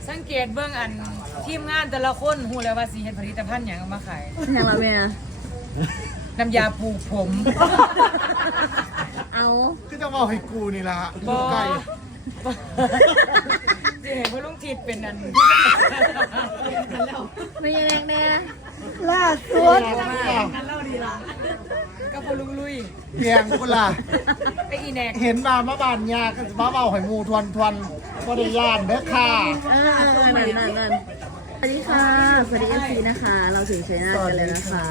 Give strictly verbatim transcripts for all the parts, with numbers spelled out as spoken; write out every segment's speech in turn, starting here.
สังเกตเบื้องอันทีมงานแต่ละคนหูแล้วว่าสีเห็นผลิตภัณฑ์อย่างเอามาขายอย่างละแม่น้ำยาปลูกผมเอาก็จะบอกให้กูนี่ละบอไก่จะเห็นว่าลุงทิดเป็นอันไม่ยังแรงแน่ล่าสุดก็พอลุงลุยเพียงกูล่ะไปอีแนกเห็นมามาบานยาก็จะมาเบาให้หมูทวนทวนบริยานเด้อค่ะเออเออนั่นนั่นนั่นสวัสดีค่ะ สวัสดีเอฟซีนะคะ เราถึงชัยนาทกันแล้วนะคะ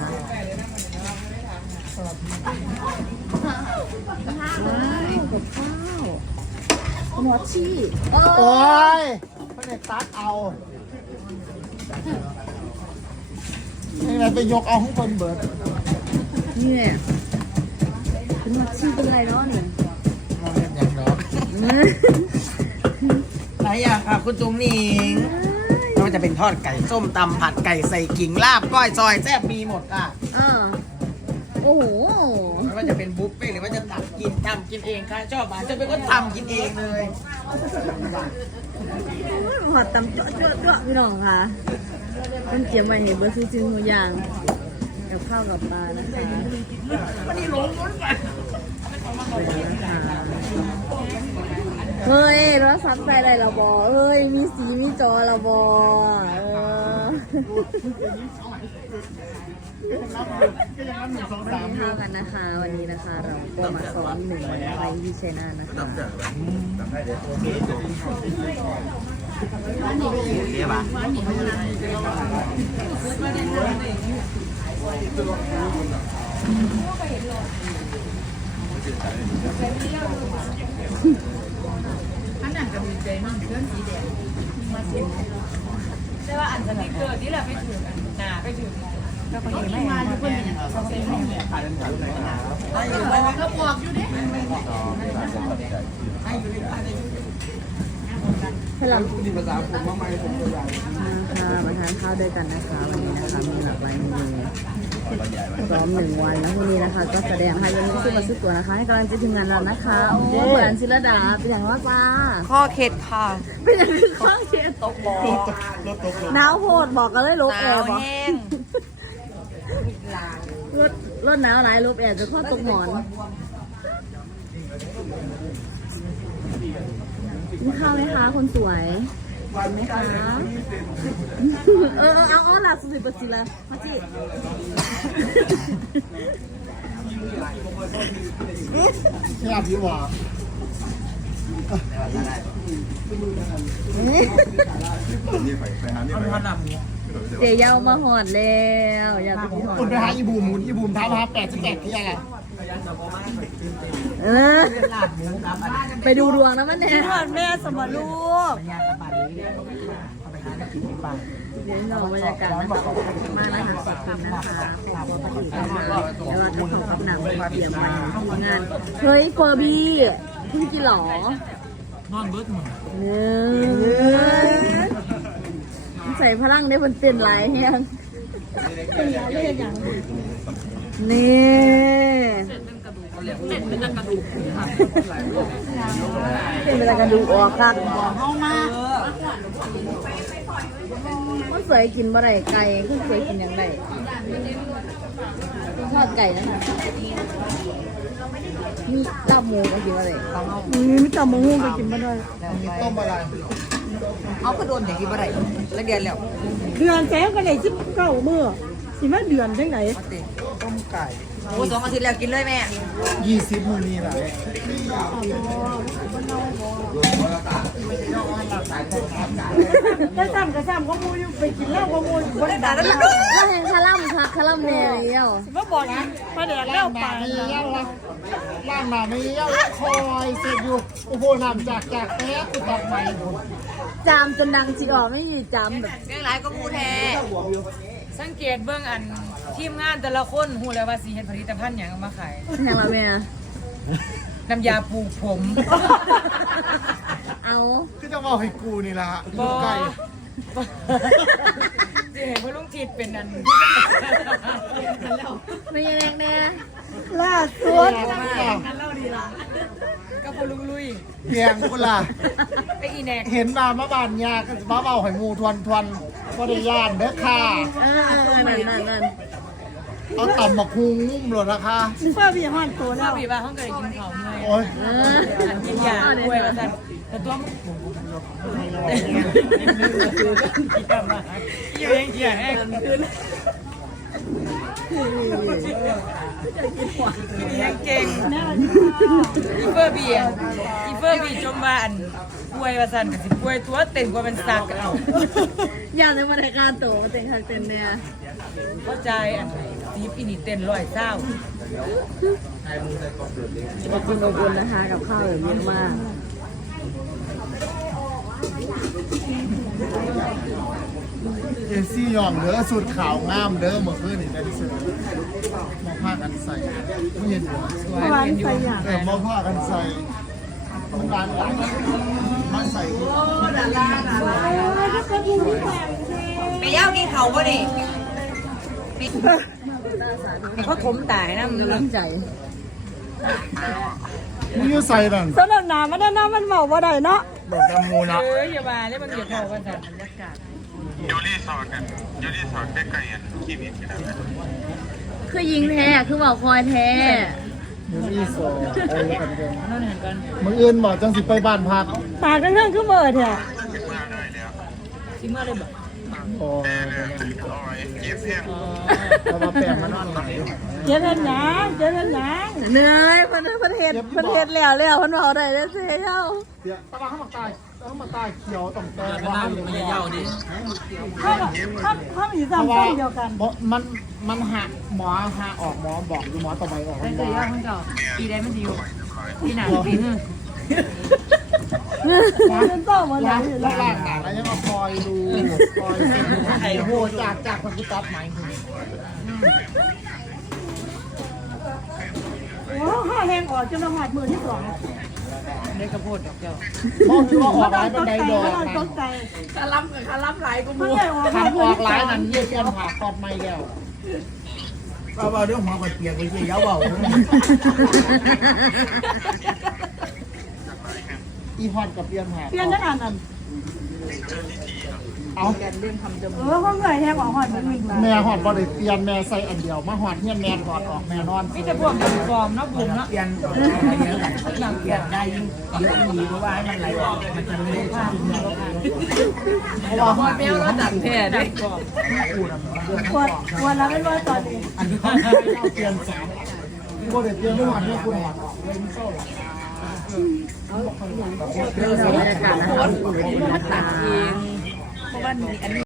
ว้าวกับข้าวหมอชี่โอ้โอ้ยพระเอกตัดเอานี่ไงไปยกเอาของคนเบิร์ดนี่แหละเป็นหมอชี่เป็นไรเนาะเนี่ยมาเล่นอย่างเนาะหลายอย่างค่ะคุณจุ๋มหนิงไม่ว่าจะเป็นทอดไก่ส้มตำผัดไก่ใส่กิ่งลาบก้อยซอยแซ่บมีหมดค่ะเออโอ้โหไม่ว่าจะเป็นบุฟเฟ่ต์หรือว่าจะตักกินทำกินเองค่ะชอบมาจะเป็นก็ทำกินเองเลยหอดตำเจาะเจาะเจาะพี่น้องค่ะต้นเกี๊ยวไว้เห็นเบอร์ซื้อจริงหัวอย่างกับข้าวกับปลานะคะวันนี้ลงรถกันเฮ้ยรถซับใส่อะไรเราบอเฮ้ยมีสีมีจอเราบอเออวันนี้เข้ากันนะคะ วันนี้นะคะ เราก็มาซ้อมหนึ่งวันไปที่ชัยนาทนะคะเรียบอ่ะใช่ว่าอันสติกเกอร์ที่เราไปถืออันหนาไปถือก็พอดีไม่มาทุกคนเนี่ยเขาเป็นแม่ก็บอกอยู่ดิพลังดีภาษาผมมาใหม่ผมตัวใหญ่ค่ะมาทานข้าวด้วยกันนะคะ วันนี้นะคะมีหลากหลายเมนูซ้อมหนึ่งวันแล้วพรุ่งนี้นะคะ ก็แสดงให้ยังไม่ซื้อมาซื้อตั๋วนะคะ ให้กำลังใจทีมงานเรานะคะโอ้เหมือนศิลดาเป็นอย่างว่าจ้าข้อเข็ดค่ะเป็นอย่างคือข้างเชียตกบอหนาวโพดบอกกันเลยลบแอร์บอกรถรถหนาวหลายลบแอร์จะข้อตกหมอนกินข้าวไหมคะคนสวยกินไหมคะเออเอาเอาหลักสุดเปอร์เซ็นต์ละมาจิที่อาพี่ว่าเจียวมาหอดแล้วอยากไปกินหอดคุณไปหาอีบูมอีบูมท้ามาแปดสิบแปดที่อะไรเออไปดูดวงนะมันเนี่ยหอดแม่สมรูปยากระบาดนี้เอาไปหาได้กินที่บ้านเดี๋ยวเราบรรยากาศนะคะขอบคุณมากนะคะขอบคุณนะคะขอบคุณนะคะแล้วเราจะขอกับหนังมาเตรียมไว้ห้องงานเฮ้ยเฟอร์บี้เพิ่งกินหรอนอนเบิร์ดมึงเนื้อใส่พลังได้บนเต้นไหลเฮียเป็นไรเรียกอย่างนี่เป็นเป็นกระดูกเป็นเป็นกระดูกออกครับเข้ามามันสวยกินบะไรไก่ขึ้นสวยกินอย่างไรทอดไก่นะคะมีตับหมูก็กินบะไรมีตับหมูก็กินบะไรมีต้มอะไรเอาก็โดนอย่างที่บ่ได้แล้วเดือนแล้วเดือนแซวกันเลยสิบเก้าเมื่อสิมาเดือนจังไหนต้มไก่โอ้สองอาทิตย์แล้วกินเลยแม่ยี่สิบมือนี่แหละถ้าซ้ำก็ซ้ำก็มูอยู่ไปกินเหล้าก็มูอยู่บริการแล้วก็เห็นคาร่ำค่ะคาร่ำเนยเดียวมาบอกนะมาเดี๋ยวเล่าไปไม่เย้าละล่างมาไม่เย้าคอยเสร็จอยู่โอ้โหนำจากจากแป๊บกูจากใหม่จามจนดังจีออกไม่มีจามแบบเรื่องไรก็มูแท้สังเกตเบื้องอันทีมงานแต่ละคนหูแล้วว่าสีเห็นผลิตภัณฑ์อย่างเอามาขายอย่างละแม่น้ำยาปลูกผมเอาก็จะบอกให้กูนี่ละบอไก่จะเห็นว่าลุงทิดเป็นอันไม่ยังแรงแน่ล่าสุดก็พอลุงลุยเพียงคุณล่ะไปอีแนกเห็นมามาบานยาก็จะมาเบาหอยมูทวนทวนก็ได้ย่านเด้อค่ะเออเออเออนั่นนั่นนั่นเอาต่ำมาคุงงุ้มเลยนะคะเพื่อพี่ห้อนตัวพ่แล้อวพี่บ้าห้องก็เลยกินข้าวเมื่อยโอ้ยเอออันกินยาป่วยมาสั่นแต่ตัวมึงเยี่ยงเยี่ยงแห้งยังเก่งอีเฟอร์บีอ่ะอีเฟอร์บีจมมาอันป่วยมาสั่นกับสิป่วยตัวเต็มกว่าเป็นสักเอาอยากจะมาในการโตมาเต็งคักเต็นเนี่ยเข้าใจอันทีปีนี่เต้นร้อยเศร้าขอบคุณขอบคุณนะคะกับข้าวแบบเยอะมากเอซี่ยอมเด้อสูตรขาวงามเด้อเมื่อคืนนี่ได้ที่สุดมองผ้ากันใส่ไม่เห็นหัวสวยเห็นอยู่เออมองผ้ากันใส่มันบานหลายมาใส่ไปย่ากินเขาป่ะนี่เขาถมตายนะมึงกำลังใจมึงอยู่ใส่นั่นสำหรับหนามันน่ามันเมาบ่ได้เนาะบอกแตงโมนะเอออย่ามาแล้วมันเหยียดคอกันสั่นบรรยากาศยูรีสอร์ทกันยูรีสอร์ทใกล้ๆกันคีมิกันนะคือยิงแท้คือบอกคอยแท้มึงมีโซ่เออกันเดินนั่นเห็นกันมึงอื่นบอกจังสิไปบ้านพักปากกันเรื่องคือเบิดแท้มาได้แล้วซิเมื่อเลยบอกโอ้แต่เลยอร่อยเก็บเพียงเอามาแปลงมานอนหลังเจ๊เห็นหยังเจ๊เห็นหยังเหนื่อยพันพันเฮ็ดพันเฮ็ดแล้วแล้วพันเบาได้แล้วเสียเย้าเดี๋ยวตะวันเข้ามาตายเข้ามาตายเขียวต่ำแต่ว่าไม่เย่าดิเขาเขาเขาอยู่ซ้ำซ้ำเดียวกันมันมันหักหมอหักออกหมอบอกอยู่หมอต่อไปออกได้เจอย่าข้างเก่าปีใดมันดีอยู่ปีหนาปีนึงเป็นโซ่หมดเลล้างยล้างหนังแล้วยังมาคอยดูคอยเซ็นไข่โหจากจากคนที่ตัดหมายคุณโอ้ห้าแห้งออกจนเราหอดมือที่สองได้กระโพดดอกเจ้าพ่อคือว่าออกเราร้ายตเป็นกไดใจดอกเราตกใจคาล้ำกับคาล้ำไหลกูเขาเลยออกทำอมืออกที่สร้าอย งนั้นเยี่ยเยี่ยมผ่าคอดไม่แล้วเอาเอาเรื่องหัวก่อนเปียกไปเชี่ยเย้าเบาอีพอดกับเปียนผ่าเปลี่ยนจังอันนั้นเอาเออเขาเหนื่อยแห้งออกหอดมืออีกแล้วแม่หอดบอดี้เปลี่ยนแม่ใส่อันเดียวมาหอดเฮียนแม่หอดออกแม่นอนมีแต่พวกยูนิฟอร์มเนาะบุ๋มเนาะเปลี่ยนอะไรเยอะกันเปลี่ยนได้ยิ่งเยอะดีเพราะว่าให้มันไหลออกมันจะไม่ได้ผ่านเพราะว่าหอดแมวเราดักแท้ได้ก่อนปวดปวดแล้วเป็นว่าตอนนี้อันที่เขาเปลี่ยนสามบอดี้เปลี่ยนไม่หอดเนี่ยคุณหอดออกเลยไม่เศร้าหรอกเรื่องบรรยากาศนะคะมันตัดเองเพราะว่าอันนี้